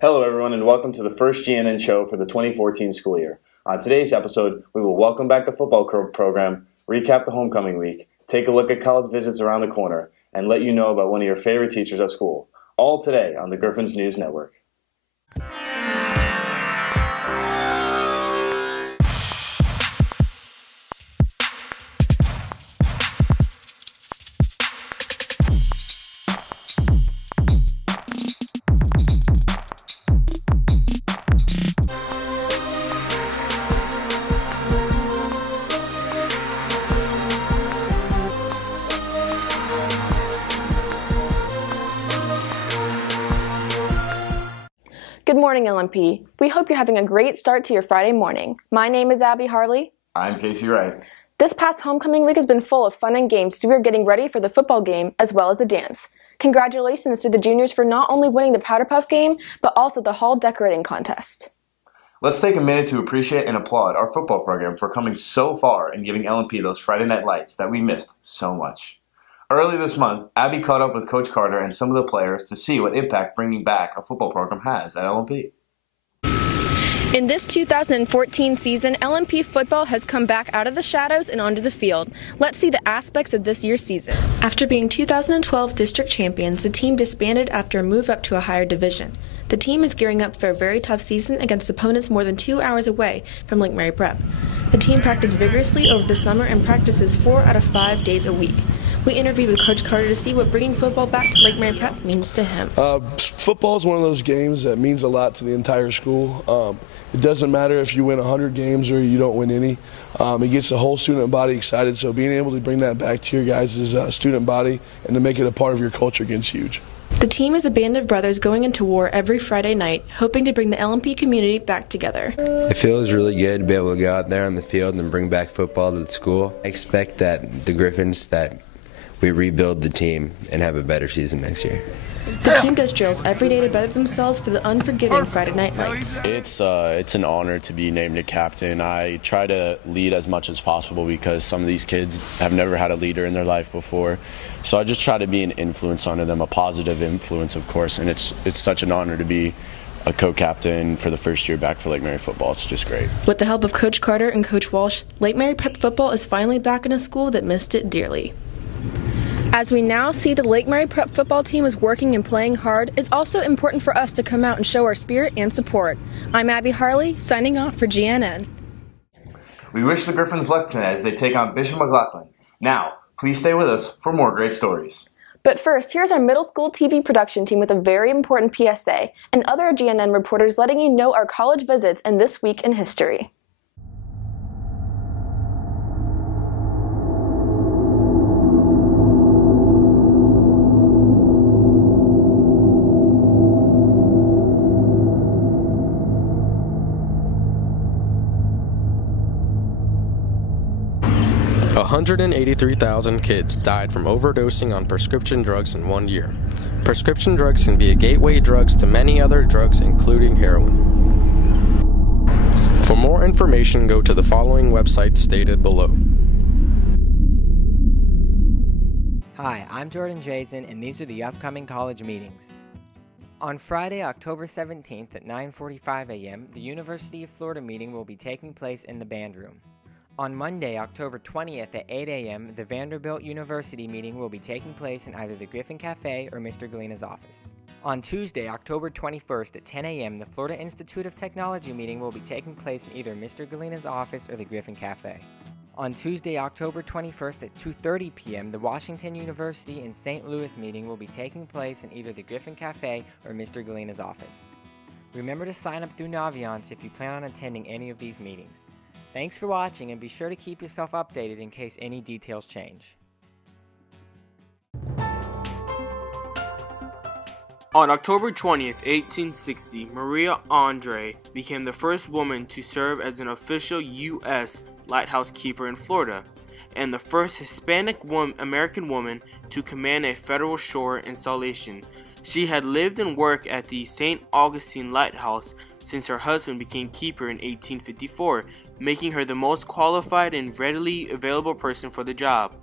Hello everyone and welcome to the first GNN show for the 2014 school year. On today's episode, we will welcome back the football program, recap the homecoming week, take a look at college visits around the corner, and let you know about one of your favorite teachers at school. All today on the Griffins News Network. Good morning, LMP. We hope you're having a great start to your Friday morning. My name is Abby Harley. I'm Casey Wright. This past homecoming week has been full of fun and games, so we are getting ready for the football game as well as the dance. Congratulations to the juniors for not only winning the Powder Puff game, but also the hall decorating contest. Let's take a minute to appreciate and applaud our football program for coming so far and giving LMP those Friday night lights that we missed so much. Early this month, Abby caught up with Coach Carter and some of the players to see what impact bringing back a football program has at LMP. In this 2014 season, LMP football has come back out of the shadows and onto the field. Let's see the aspects of this year's season. After being 2012 district champions, the team disbanded after a move up to a higher division. The team is gearing up for a very tough season against opponents more than 2 hours away from Lake Mary Prep. The team practiced vigorously over the summer and practices 4 out of 5 days a week. We interviewed with Coach Carter to see what bringing football back to Lake Mary Prep means to him. Football is one of those games that means a lot to the entire school. It doesn't matter if you win 100 games or you don't win any. It gets the whole student body excited, so being able to bring that back to your guys' student body and to make it a part of your culture gets huge. The team is a band of brothers going into war every Friday night, hoping to bring the LMP community back together. It feels really good to be able to go out there on the field and bring back football to the school. I expect that the Griffins, that we rebuild the team and have a better season next year. The team does drills every day to better themselves for the unforgiving Friday night lights. It's an honor to be named a captain. I try to lead as much as possible because some of these kids have never had a leader in their life before. So I just try to be an influence on them, a positive influence, of course, and it's such an honor to be a co-captain for the first year back for Lake Mary football. It's just great. With the help of Coach Carter and Coach Walsh, Lake Mary Prep football is finally back in a school that missed it dearly. As we now see the Lake Mary Prep football team is working and playing hard, it's also important for us to come out and show our spirit and support. I'm Abby Harley, signing off for GNN. We wish the Griffins luck tonight as they take on Bishop McLaughlin. Now, please stay with us for more great stories. But first, here's our middle school TV production team with a very important PSA and other GNN reporters letting you know our college visits and this week in history. – 183,000 kids died from overdosing on prescription drugs in 1 year. Prescription drugs can be a gateway drugs to many other drugs, including heroin. For more information, go to the following website stated below. Hi, I'm Jordan Jason, and these are the upcoming college meetings. On Friday, October 17th at 9:45 a.m., the University of Florida meeting will be taking place in the band room. On Monday, October 20th at 8 a.m., the Vanderbilt University meeting will be taking place in either the Griffin Cafe or Mr. Galina's office. On Tuesday, October 21st at 10 a.m., the Florida Institute of Technology meeting will be taking place in either Mr. Galina's office or the Griffin Cafe. On Tuesday, October 21st at 2:30 p.m., the Washington University in St. Louis meeting will be taking place in either the Griffin Cafe or Mr. Galina's office. Remember to sign up through Naviance if you plan on attending any of these meetings. Thanks for watching, and be sure to keep yourself updated in case any details change. On October 20th, 1860, Maria Andre became the first woman to serve as an official U.S. lighthouse keeper in Florida, and the first Hispanic American woman to command a federal shore installation. She had lived and worked at the St. Augustine Lighthouse since her husband became keeper in 1854, making her the most qualified and readily available person for the job.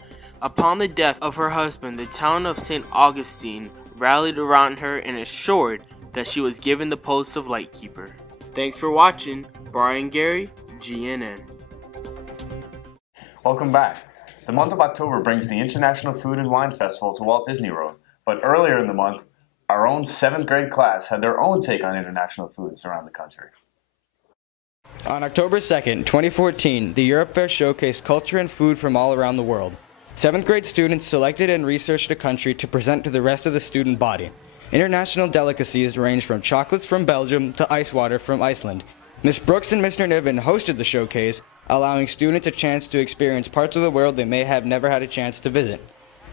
Upon the death of her husband, the town of St. Augustine rallied around her and assured that she was given the post of lightkeeper. Thanks for watching. Brian Gary, GNN. Welcome back. The month of October brings the International Food and Wine Festival to Walt Disney World, but earlier in the month, our own 7th grade class had their own take on international foods around the country. On October 2nd, 2014, the Europe Fair showcased culture and food from all around the world. 7th grade students selected and researched a country to present to the rest of the student body. International delicacies ranged from chocolates from Belgium to ice water from Iceland. Ms. Brooks and Mr. Niven hosted the showcase, allowing students a chance to experience parts of the world they may have never had a chance to visit.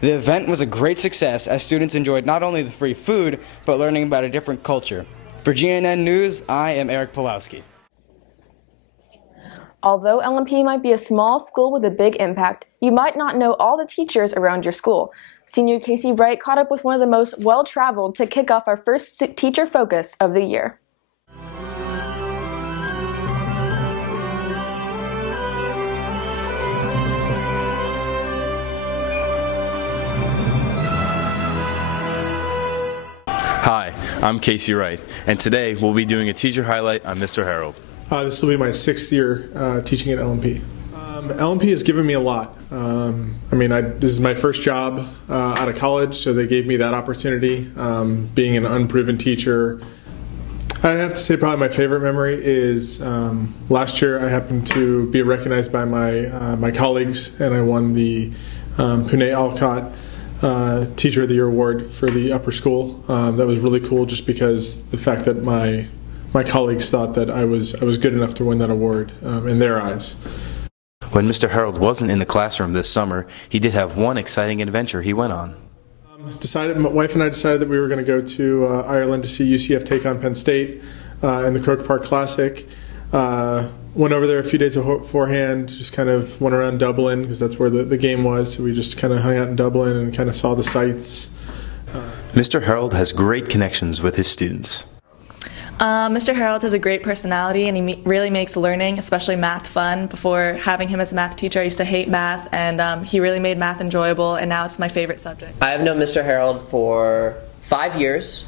The event was a great success as students enjoyed not only the free food, but learning about a different culture. For GNN News, I am Eric Pulowski. Although LMP might be a small school with a big impact, you might not know all the teachers around your school. Senior Casey Wright caught up with one of the most well-traveled to kick off our first teacher focus of the year. Hi, I'm Casey Wright, and today we'll be doing a teacher highlight on Mr. Harold. This will be my 6th year teaching at LMP. LMP has given me a lot. This is my first job out of college, so they gave me that opportunity. Being an unproven teacher, I'd have to say probably my favorite memory is last year I happened to be recognized by my colleagues, and I won the Pune Alcott Teacher of the Year award for the upper school. That was really cool, just because the fact that my colleagues thought that I was good enough to win that award in their eyes. When Mr. Harold wasn't in the classroom this summer, he did have one exciting adventure he went on. My wife and I decided that we were going to go to Ireland to see UCF take on Penn State in the Croke Park Classic. Went over there a few days beforehand, just kind of went around Dublin because that's where the game was. So we just kind of hung out in Dublin and kind of saw the sights. Mr. Harold has great connections with his students. Mr. Harold has a great personality, and he really makes learning, especially math, fun. Before having him as a math teacher, I used to hate math, and he really made math enjoyable, and now it's my favorite subject. I have known Mr. Harold for 5 years,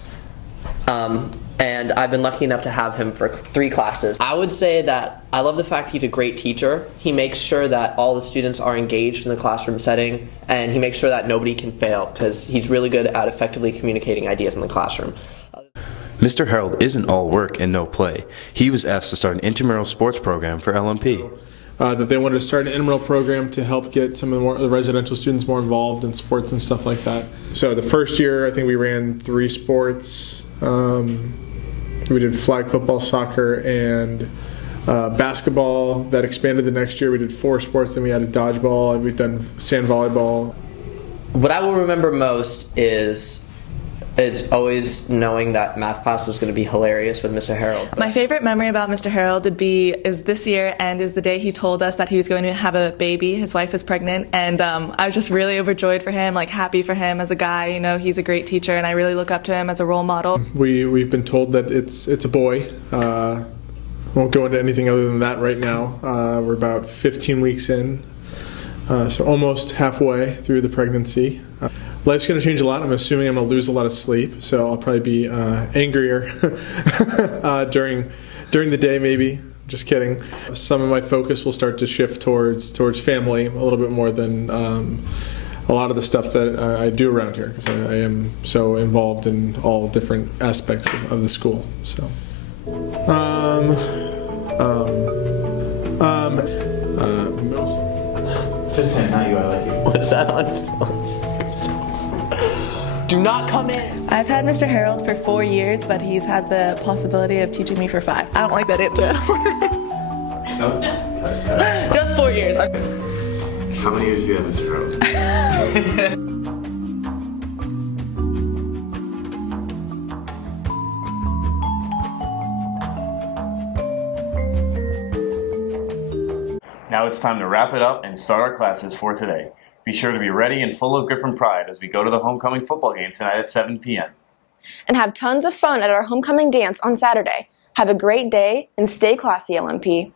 and I've been lucky enough to have him for 3 classes. I would say that I love the fact he's a great teacher. He makes sure that all the students are engaged in the classroom setting, and he makes sure that nobody can fail, because he's really good at effectively communicating ideas in the classroom. Mr. Harold isn't all work and no play. He was asked to start an intramural sports program for LMP. That they wanted to start an intramural program to help get some of the residential students more involved in sports and stuff like that. So the first year, I think we ran 3 sports. We did flag football, soccer, and basketball. That expanded the next year. We did 4 sports, then we added dodgeball, and we've done sand volleyball. What I will remember most is always knowing that math class was going to be hilarious with Mr. Harold. My favorite memory about Mr. Harold is this year, and is the day he told us that he was going to have a baby. His wife is pregnant, and I was just really overjoyed for him, like happy for him as a guy. You know, he's a great teacher, and I really look up to him as a role model. We've been told that it's a boy. Won't go into anything other than that right now. We're about 15 weeks in, so almost halfway through the pregnancy. Life's going to change a lot. I'm assuming I'm going to lose a lot of sleep, so I'll probably be angrier during the day, maybe. Just kidding. Some of my focus will start to shift towards family a little bit more than a lot of the stuff that I do around here, because I am so involved in all different aspects of the school. So, Just saying, not you. I like you. Was that on film? Do not come in. I've had Mr. Harold for 4 years, but he's had the possibility of teaching me for 5. I don't like that answer. No? Just 4 years. How many years do you have, Mr. Harold? Now it's time to wrap it up and start our classes for today. Be sure to be ready and full of Griffin pride as we go to the homecoming football game tonight at 7 p.m. And have tons of fun at our homecoming dance on Saturday. Have a great day and stay classy, LMP.